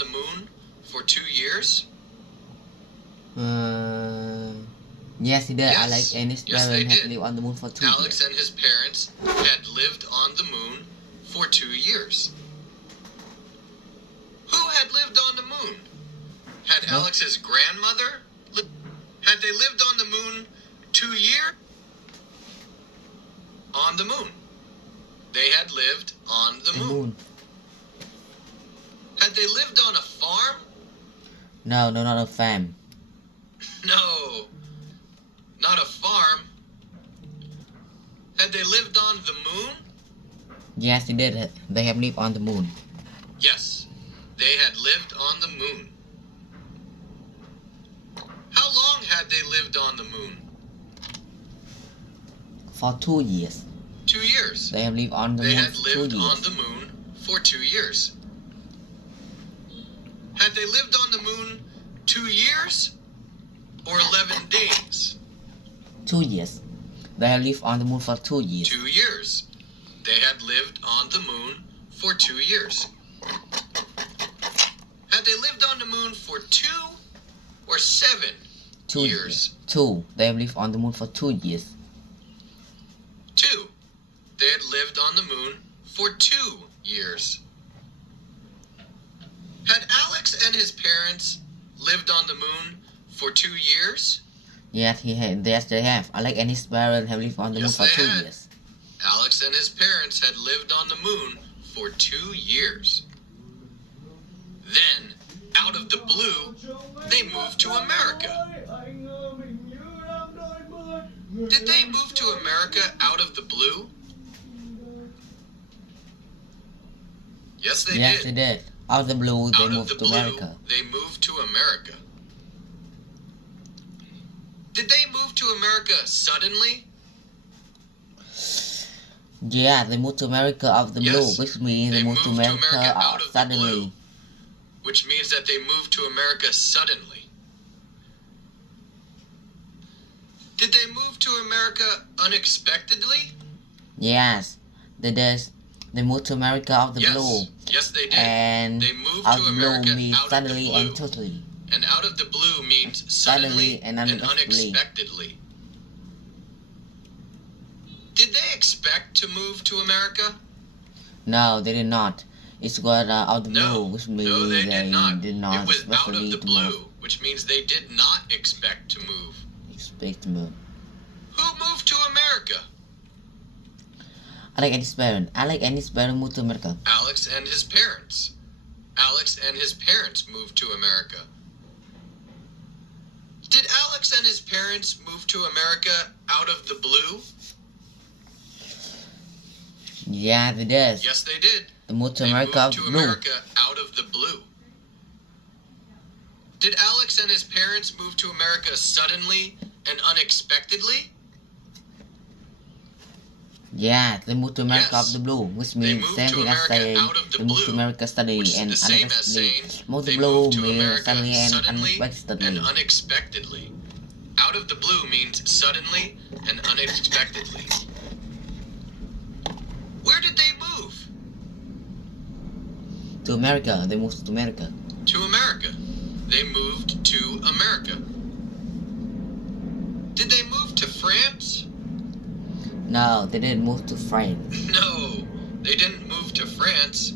on the moon for 2 years? Yes, he did. Yes. Alex and his Yes, they parents had did. lived on the moon for 2 Alex years. and his parents had lived on the moon for 2 years. Who had lived on the moon? Had Huh? Alex's grandmother? Had they lived on the moon 2 years? On the moon. They had lived on the moon. Had they lived on a farm? No, not a farm. No, not a farm. Had they lived on the moon? Yes, they did. They have lived on the moon. Yes, they had lived on the moon. How long had they lived on the moon? For 2 years. 2 years. They have lived on the They moon had for 2 lived years. on the moon for 2 years. Had they lived on the moon 2 years or 11 days? 2 years. They have lived on the moon for 2 years. 2 years. They had lived on the moon for 2 years. Had they lived on the moon for 2 or 7 2 years? 2. They have lived on the moon for 2 years. 2. They had lived on the moon for 2 years. Had Alex and his parents lived on the moon for 2 years? Yes, yes, they have. Alex and his parents have lived on the moon Yes, for they 2 had. years. Alex and his parents had lived on the moon for 2 years. Then, out of the blue, they moved to America. Did they move to America out of the blue? Yes, they Yes, did. they did. Out of the blue, they Out of moved the to blue, America. they moved to America. Did they move to America suddenly? Yeah, they moved to America out of the Yes, blue, which means they moved to America out of the suddenly. blue, which means that they moved to America suddenly. Did they move to America unexpectedly? Yes, they did. They moved to America out of the Yes. blue. Yes, they did. And They moved out to of the blue America means out of the suddenly and blue. totally. And out of the blue means Suddenly suddenly and and unexpectedly. unexpectedly. Did they expect to move to America? No, they did not. It was out of the blue, No. which means No, they did not. did not It was out of especially the to move. blue, which means they did not expect to move. Expect to move. Who moved to America? Alex and his parents. Alex and his parents moved to America. Alex and his parents. Alex and his parents moved to America. Did Alex and his parents move to America out of the blue? Yeah, they did. Yes, they did. They moved to They America out moved of to the blue. America out of the blue. Did Alex and his parents move to America suddenly and unexpectedly? Yeah, they moved to America out Yes. of the blue, which They means moved same to thing as America saying out of the they moved to blue, America suddenly which is and the same as unexpectedly. saying Moved to they blue moved to means America suddenly and suddenly unexpectedly. and unexpectedly. Out of the blue means suddenly and unexpectedly. Where did they move? To America, they moved to America. To America. They moved to America. Did they move to France? No, they didn't move to France. No, they didn't move to France.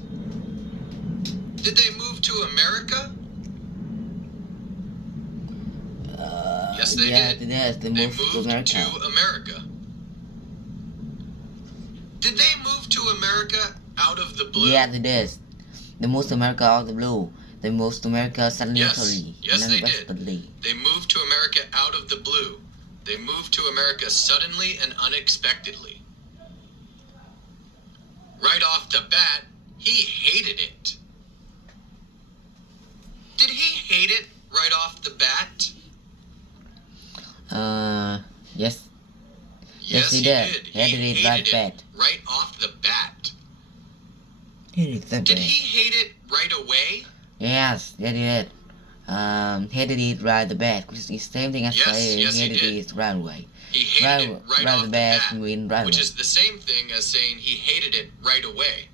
Did they move to America? Yes, they yeah, did. they did. They They moved to moved America. to America. Did they move to America out of the blue? Yeah, they did. They moved to America out of the blue. They moved to America suddenly Yes. totally Yes, and they did. unexpectedly. They moved to America out of the blue. They moved to America suddenly and unexpectedly. Right off the bat, he hated it. Did he hate it right off the bat? Yes. Yes, he he did. did. He hated it right bad. right off the bat. Hated it that Did bad. he hate it right away? Yes, he did. Hated it right the bad. Which is the same thing as Yes, saying yes, he hated did. it right away. He hated it right off the bad bat, mean right which away. is the same thing as saying he hated it right away.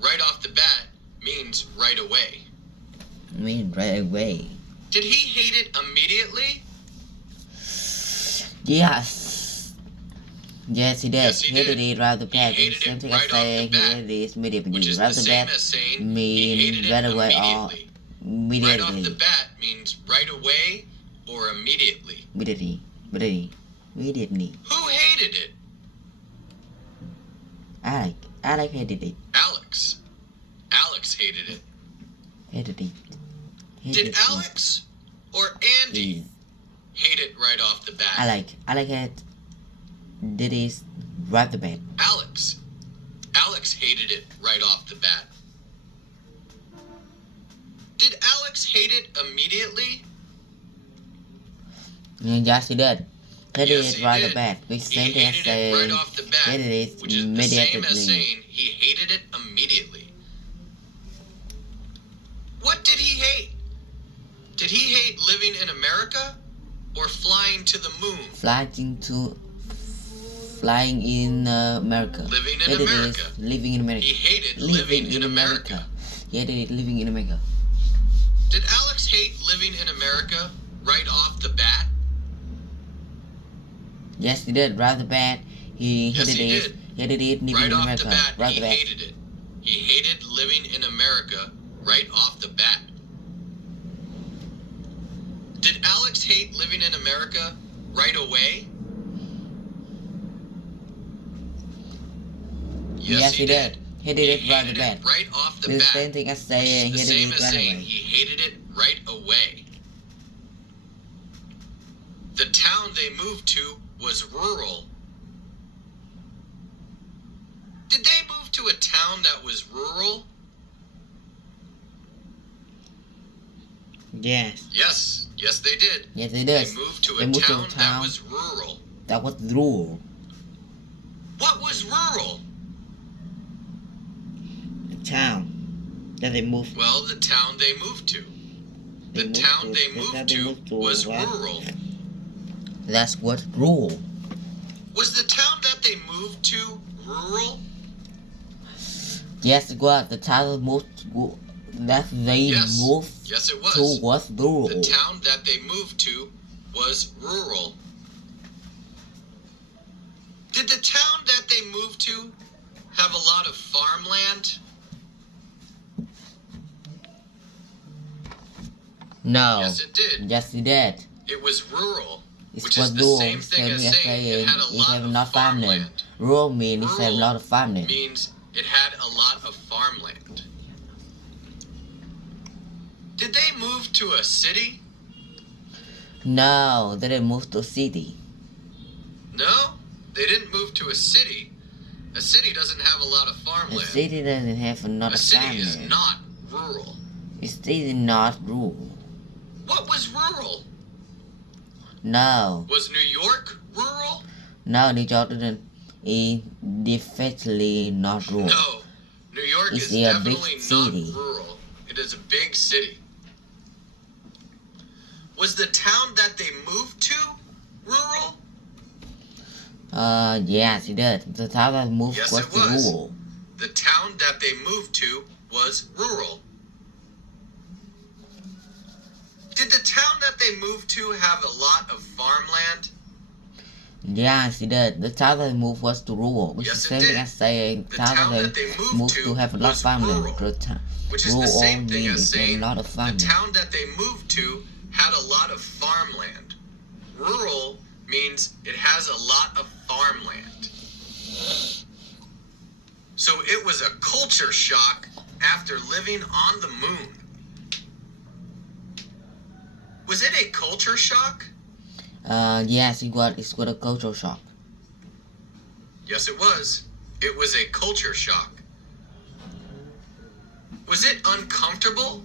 Right off the bat means right away. I mean, right away. Did he hate it immediately? Yes. Yes, he did. Yes, he Hated did. it right off the He bat. hated It's the same it thing right as off the saying he bat, hated it immediately. which is Right the off the same bat as saying he mean hated right it away or immediately. Right off the immediately. bat means right away or immediately. Immediately. Immediately. Who hated it? Alex hated it. Alex. Alex hated it. Hated it. Did Alex or Andy hate it right off the bat? Alex did it right off the bat. Alex. Alex hated it right off the bat. Did Alex hate it immediately? Yes, he did. Hated Yes, it he right did. off the bat. Which He same thing as hated it right saying off the bat, hated it which is the same as immediately. saying he hated it immediately. What did he hate? Did he hate living in America or flying to the moon? Flying in America. Living in Hated America. it living in America. He hated living in America. He hated it living in America. Did Alex hate living in America right off the bat? Yes, he did. Right off the bat, he Yes, hated he it. did. He hated it living Right in off America. the bat, Right off he the bat. hated it. He hated living in America right off the bat. Did Alex hate living in America right away? Yes, he did. He did it right off the hated bat. it right off the It's bat. the same thing as Which saying is he the hated same it as right saying away. he hated it right away. The town they moved to was rural. Did they move to a town that was rural? Yes. Yes, they did. Yes, they did. They moved to They a moved to a town that town was rural. that was rural. What was rural? The town that they moved. Well, the town they moved to. The town they moved to was rural. That's what rural. Was the town that they moved to rural? Yes, it was. The town that they Yes. moved Yes, it was. to was rural. The town that they moved to was rural. Did the town that they moved to have a lot of farmland? No. Yes, it did. Yes, it did. It was rural, It which was is the rural. same thing as saying it had a it lot have of not farmland. farmland. Rural means it have a lot of farmland. Means it had a lot of farmland. Did they move to a city? No, they didn't move to a city. No, they didn't move to a city. A city doesn't have a lot of A farmland. city doesn't have a lot A of city is farmland. not rural. A city is not rural. What was rural? No. Was New York rural? No, New York is definitely not rural. No. New York It's is a big definitely city. not rural. It is a big city. Was the town that they moved to rural? Yes, it did. The town that moved Yes, was it was. rural. The town that they moved to was rural. Did the town that they moved to have a lot of farmland? Yes, it did. The town that moved was to rural, which Yes, is it the same thing did. as saying The town town that that they they moved moved to to have a lot of was farmland. rural, Which is Rural the same thing means as they have saying a lot of the farmland. town that they moved to had a lot of farmland. Rural means it has a lot of farmland. So it was a culture shock after living on the moon. Was it a culture shock? Yes, it was. It's got a cultural shock. Yes, it was. It was a culture shock. Was it uncomfortable?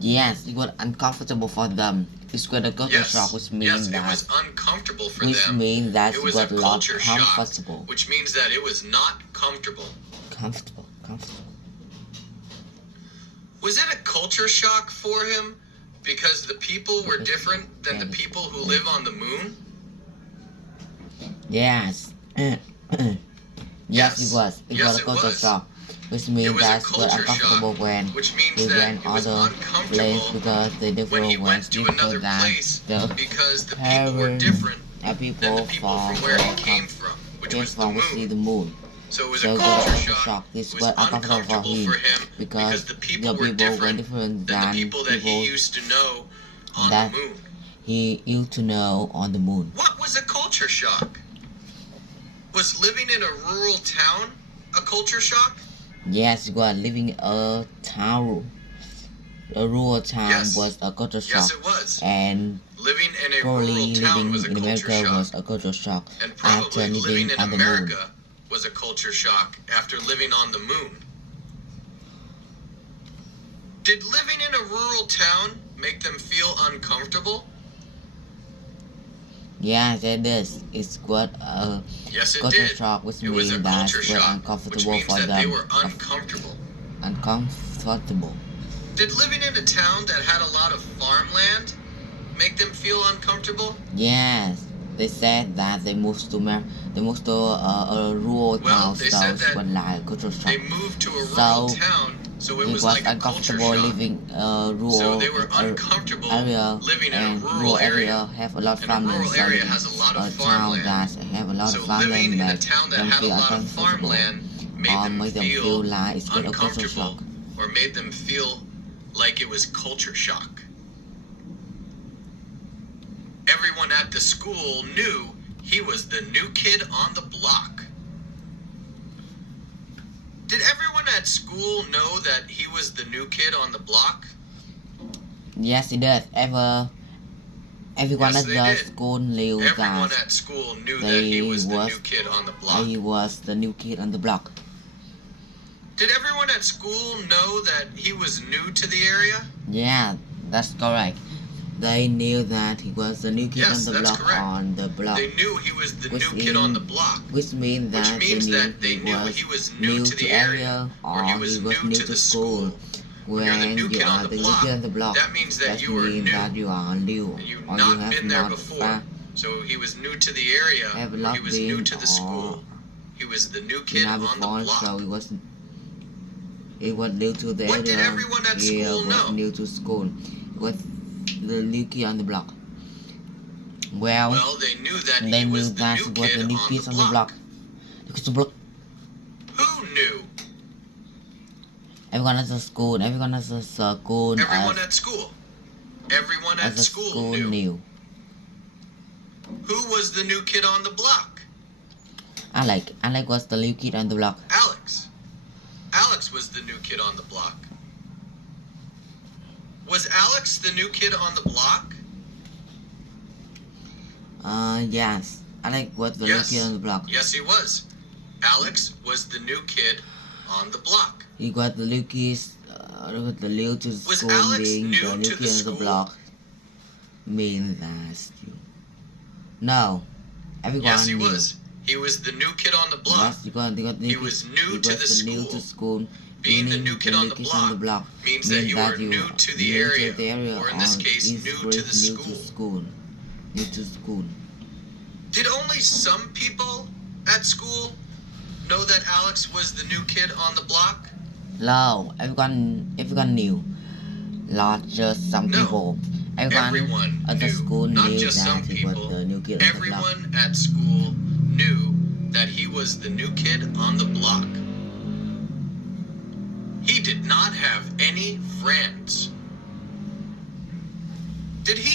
Yes, it was uncomfortable for them. It's got a cultural Yes. shock, which Yes, means it that, was uncomfortable for which them. means that It it was a got a lot culture shock, comfortable. which means that it was not comfortable. Comfortable. Was it a culture shock for him because the people were different than the people who live on the moon? Yes. Yes, Yes. it was. It Yes, was a it cultural was. shock. which It means was a that got culture uncomfortable shock, when which means he that went it was other place uncomfortable because the when he different was went to another different than place the because the people were parents different and than people the people from where he came from, which was the which is the moon. moon. So it was a So got culture a culture shock. shock. This It was was uncomfortable for uncomfortable for him him because because the the people people were were different different than the than people that he people used to know on that the moon. he used to know on the moon. What was a culture shock? Was living in a rural town a culture shock? Yes, you are living a town. A rural town Yes. was a culture Yes, shock, it was. and Living in a probably rural town living was a in culture America shock. was a culture shock And after probably living living in on the moon. America was a culture shock after living on the moon. Did living in a rural town make them feel uncomfortable? Yes, it is. It's got a Yes, it culture did. shock, which It was a means that culture it's shock, which uncomfortable means for that they them. were uncomfortable. Uncomfortable. Did living in a town that had a lot of farmland make them feel uncomfortable? Yes, they said that they moved to a rural Well, town, they so said it that was like a culture shock. they moved to a rural So town, so it it was was like a culture uncomfortable shock. living rural So they were uncomfortable area, living in a and rural area. have a lot of And a farmland. rural So area living has a lot of a town that farmland. have a lot So of living farmland in a that town that them had a feel lot of uncomfortable, farmland made or them make them feel feel like it's got a culture shock. uncomfortable, or made them feel like it was culture shock. Everyone at the school knew he was the new kid on the block. Did everyone at school know that he was the new kid on the block? Yes, it does. Everyone Yes, at they the did. school knew Everyone that at school knew that he was the new kid on the block. he was the new kid on the block. Did everyone at school know that he was new to the area? Yeah, that's correct. They knew that he was the new kid Yes, on the that's block correct. on the block. They knew he was the Which new kid on the block. Which means that they knew he was new to the area, or he was new to the school. When you're the new kid on the block, that means that you are new. That you are new. You've or not you have been there not before. So he was new to the area, have or not he was new been, to the school. He was the new kid not on the before, block. so it was new to the What area. did everyone at school was know? new to school. It was the new kid on the block. Well, they knew that they he knew was the that new he was kid the new on kid the on the block. block. Who knew? Everyone at the school. Everyone at the school. Everyone at school. Everyone at school knew. Who was the new kid on the block? Alex was the new kid on the block. Alex. Alex was the new kid on the block. Was Alex the new kid on the block? Yes. Alex was the Yes. new kid on the block. Yes, he was. Alex was the new kid on the block. He got the new kids, the new to the Was school, Alex being new the new to kid the on school? the block. Means that no, everyone Yes, he knew. was. He was the new kid on the block. Yes, He was new to the new school. to school. Being the Meaning new kid on the kids on the block block means that you are you new to the area, or in this case, new to the school. New to school. Did only some people at school know that Alex was the new kid on the block? No, everyone knew. Not just some No, people. everyone at the knew, school not knew just that some he was people. the new kid on the block. Everyone at school knew that he was the new kid on the block. He did not have any friends. Did he